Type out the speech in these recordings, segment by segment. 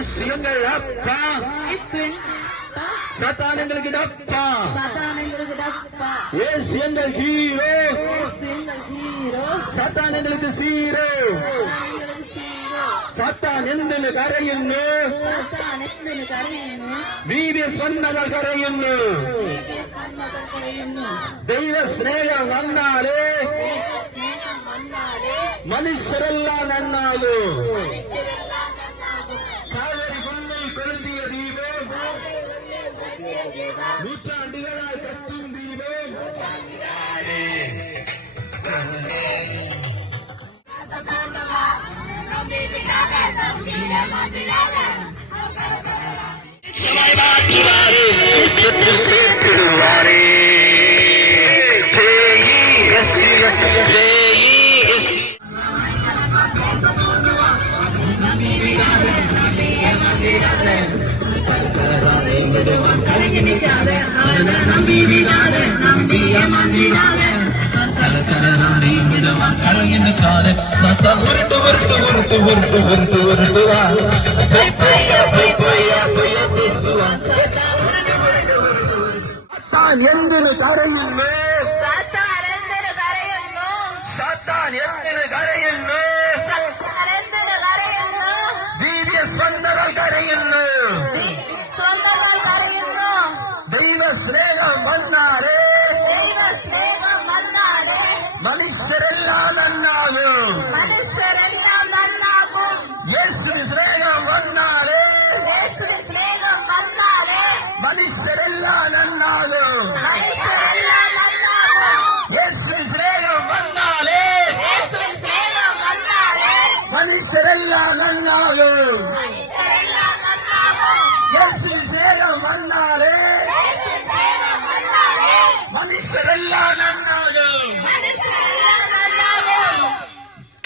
அப்பா Iswin, சத்தான் எங்களுக்கு டப்பா Satan எங்களுக்கு டப்பா எஸ் எங்கள் hero Iswin the hero, Satan எங்களுக்கு சீரோ Satan எங்களுக்கு hero, சத்தான் എന്തിന് കരയുന്നു Satan എന്തിനു കരയുന്നു ബിബിഎസ് വന്നകൾ കരയുന്നു ദൈവം സമ്മതം കഴിയുന്നു ദൈവ സ്നേഹം വന്നാലേ സ്നേഹം വന്നാലേ മനുഷ്യരെല്ലാം നന്നാകും നൂറ്റാണ്ടുകളായി കത്തും ദീപേ Yeah. உருட்டு உருட்டு உருட்டு உருட்டு உருட்டு உருட்டுவா பொய் பொய்யா பொய் எல்லாம் நன்னாகும்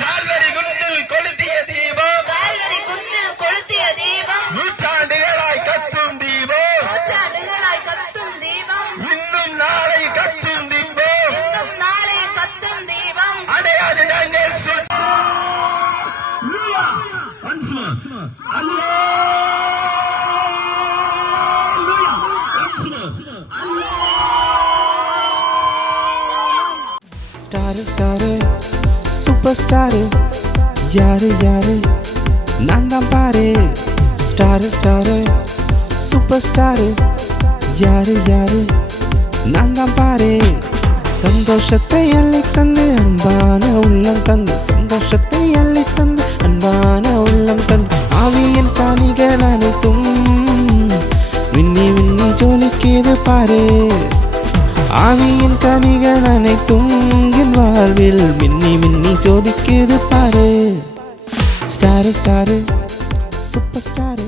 கால்வரி குண்டில் கொளுத்திய தீபம். கால்வரி குண்டில் கொளுத்திய தீபம். நூற்றாண்டுகளாய் கத்தும் தீபம். நூற்றாண்டுகளாய் கத்தும் தீபம். இன்னும் நாளை கத்தும் தீபம். இன்னும் நாளை கத்தும் தீபம். அடையாது நாங்கள் அல்ல ஸ்டாரு ஸ்டாரு சூப்பர் ஸ்டாரு யாரு யாரு? நான் தான் பாரு. ஸ்டாரு ஸ்டாரு சூப்பர் ஸ்டாரு யாரு யாரு? நான் தான் பாரு. சந்தோஷத்தை அள்ளி தந்து அன்பான உள்ளம் தந்து. சந்தோஷத்தை அள்ளி தந்து அன்பான உள்ளம் தந்து. ஆவியின் காணிகள் அனைத்தும் விண்ணி விண்ணி இது பாரு. ஆவியின் கனிகள் அனைத்தும் என் மின்னி மின்னி ஜோடிக்குது பாரு. Star star super star